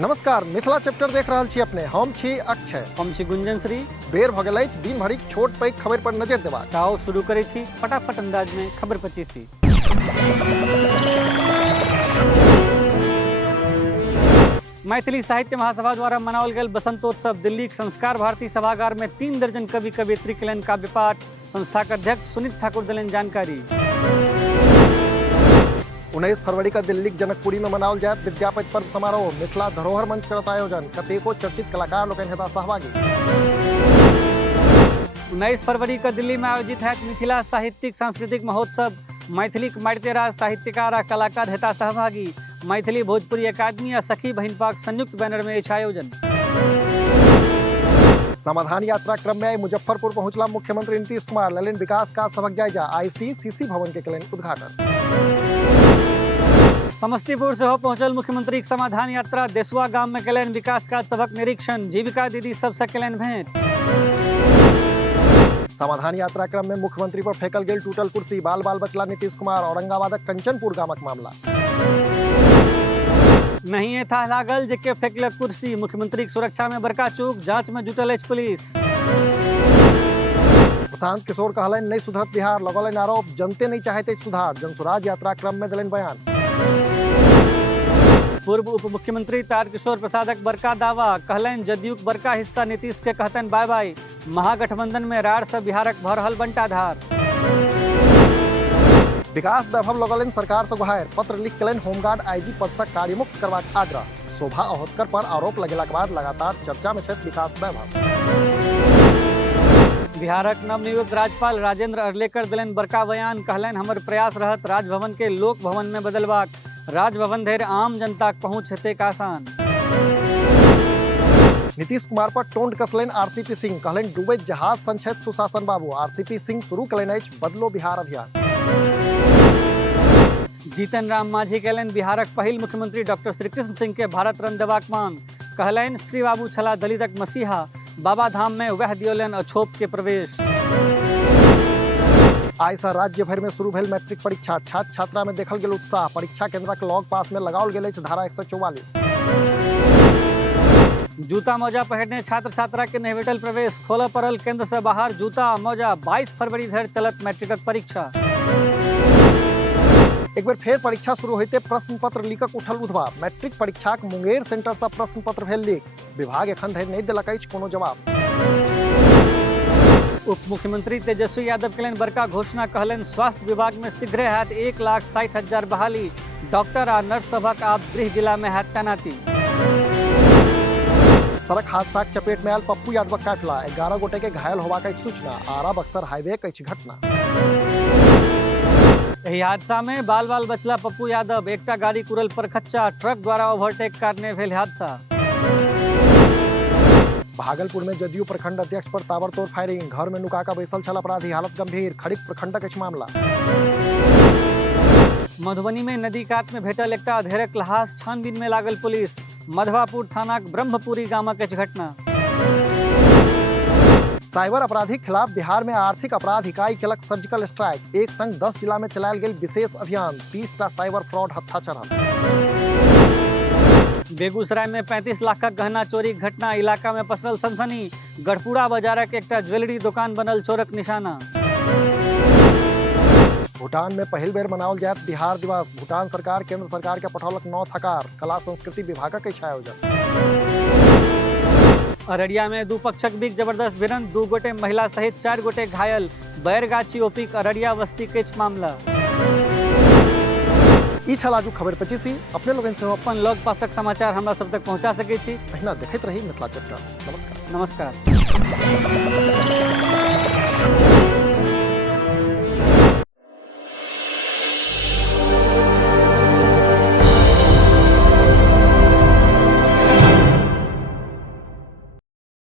नमस्कार, मिथिला चैप्टर देख रहल छी अपने। हम छी अक्षय। हम छी गुंजन श्री। बेर भ गेल अछि दिन भरिक छोट पैघ खबर पर नजर देबाक। आओ शुरू करै छी फटाफट अंदाज में खबर 25। मैथिली साहित्य महासभा द्वारा मनाओल गेल बसंतोत्सव। दिल्ली के संस्कार भारती सभागार में 3 दर्जन कवि कवियत्री केलनि काव्य पाठ। संस्था के अध्यक्ष सुनीत ठाकुर देलनि जानकारी। 19 फरवरी का दिल्ली के जनकपुरी में मनाओल जायत विद्यापति पर्व समारोह। मिथिला धरोहर मंच करत आयोजन। कतेको चर्चित कलाकार लोकनि हेता सहभागी। 19 फरवरी का दिल्ली में आयोजित है मिथिला साहित्यिक सांस्कृतिक महोत्सव। मैथिली माटिते राज साहित्यकार आ कलाकार हेता सहभागी। मैथिली भोजपुरी अकादमी आ सखी बहिन पाक संयुक्त बैनर में अछि आयोजन। समाधान यात्रा क्रम में मुजफ्फरपुर पहुंचला मुख्यमंत्री नीतीश कुमार। लेलनि विकास का सबक जायजा। आईसीसीसी भवन के केलनि उद्घाटन। समस्तीपुर से हो पहुंचल मुख्यमंत्री के समाधान यात्रा। देसुआ गांव में केलनि विकास का सबक निरीक्षण। जीविका दीदी सबसे केलनि भेंट। समाधान यात्रा क्रम में मुख्यमंत्री पर फेंकल गेल टूटल कुर्सी। बाल बाल बचला नीतीश कुमार। औरंगाबादक कंचनपुर गामक मामला। नहीं था लागल जेके फेंकलक कुर्सी। मुख्यमंत्री की सुरक्षा में बड़का चूक। जांच में जुटल अछि पुलिस। प्रशांत किशोर कहलनि नहीं सुधरत बिहार। लगौलनि आरोप जनते नहीं चाहते सुधार। जनसुराज यात्रा क्रम में दिलनि बयान। पूर्व उप मुख्यमंत्री तारकिशोर प्रसादक बड़का दावा। कहलनि जदयूक बड़का हिस्सा नीतीश के कहतनि बाय बाय। महागठबंधन में राढ़ से बिहारक भ रहल बंटाधार। विकास वैभव लगौलनि सरकार से गुहार। पत्र लिख केलनि होमगार्ड आईजी पद से कार्यमुक्त करबाक आग्रह। शोभा अहोत्कर पर आरोप लगेला के बाद लगातार चर्चा में छथि विकास वैभव। बिहारक नवनियुक्त राज्यपाल राजेंद्र अर्लेकर दिलनि बड़का बयान। कहलनि हमर प्रयास रहत राजभवन के लोक भवन में बदलबाक। राजभवन धरि आम जनता पहुंच हेतैक आसान। नीतीश कुमार पर टोंट कसलनि आरसीपी सिंह। कहलनि डूबैत जहाज सन छथि सुशासन बाबू। आरसीपी सिंह शुरू कयलनि अछि बदलो बिहार अभियान। जीतन राम मांझी केलनि बिहारक पहिल मुख्यमंत्री डॉक्टर श्रीकृष्ण सिंह के भारत रत्न देबाक मांग। कहलनि श्री बाबू छला दलितक मसीहा। बाबा धाम में वह दियोलन अछोप के प्रवेश। आइ से राज्य भर में शुरू भेल मैट्रिक परीक्षा। छात्र छात्रा में देखल गेल उत्साह। परीक्षा केंद्रक लॉग पास में लगाओल गेल अछि धारा 144। जूता मोजा पहनने छात्र छात्रा के नहीं भेटल प्रवेश। खोलऽ पड़ल केंद्र से बाहर जूता मोजा। 22 फरवरी धरि चलत मैट्रिकक परीक्षा। एक बेर फेर परीक्षा शुरू होते प्रश्न पत्र लीकक उठल उधवा। मैट्रिक परीक्षाक मुंगेर सेंटर से प्रश्न पत्र भेल लीक। विभाग एखन धरि नहीं देलक अछि कोनो जवाब। उप मुख्यमंत्री तेजस्वी यादव केलनि बड़का घोषणा। कहलनि स्वास्थ्य विभाग में शीघ्र हैत 1,60,000 बहाली। डॉक्टर आ नर्स सभक आब गृह जिला में हैत तैनाती। सड़क हादसा चपेट में आयल पप्पू यादवक काफिला। 11 गोटे के घायल होबाक अछि सूचना। आरा बक्सर हाईवे के अछि घटना। एहि हादसा में बाल बाल बचला पप्पू यादव। एकटा गाड़ी कुरल पर खच्चा। ट्रक द्वारा ओवरटेक करने भेल हादसा। भागलपुर में जदयू प्रखंड अध्यक्ष पर ताबड़तोड़ फायरिंग। घर में नुकाका बैसल छल अपराधी। हालत गंभीर। खड़िक प्रखंडक अछि मामला। मधुबनी में नदी कात में भेटल एकटा अधेरक लाश। छानबीन में लागल पुलिस। मधवापुर थानाक ब्रह्मपुरी गामक अछि घटना। साइबर अपराधी खिलाफ बिहार में आर्थिक अपराध इकाई केलक सर्जिकल स्ट्राइक। एक संग 10 जिला में चलायल गेल विशेष अभियान। 30टा साइबर फ्रॉड हत्था चढ़ल। बेगूसराय में 35 लाख का गहना चोरी घटना। इलाका में पसरल सनसनी। गढ़पुरा बाजारक एकटा ज्वेलरी दुकान बनल चोरक निशाना। भूटान में पहिल बेर मनाओल जायत बिहार दिवस। भूटान सरकार केंद्र सरकार के पठौलक 9 थकार। कला संस्कृति विभागक अछि आयोजन। अररिया में 2 पक्षक बीच जबरदस्त भिड़ंत। 2 गोटे महिला सहित 4 गोटे घायल। बैरगाछी ओपी अररिया बस्ती के मामला। ई छल आजुक खबर 25। अपने लोगन से अपन लग पासक समाचार हमरा सब तक पहुंचा सकै छी। अहिना देखैत रही मिथिला चैप्टर। नमस्कार।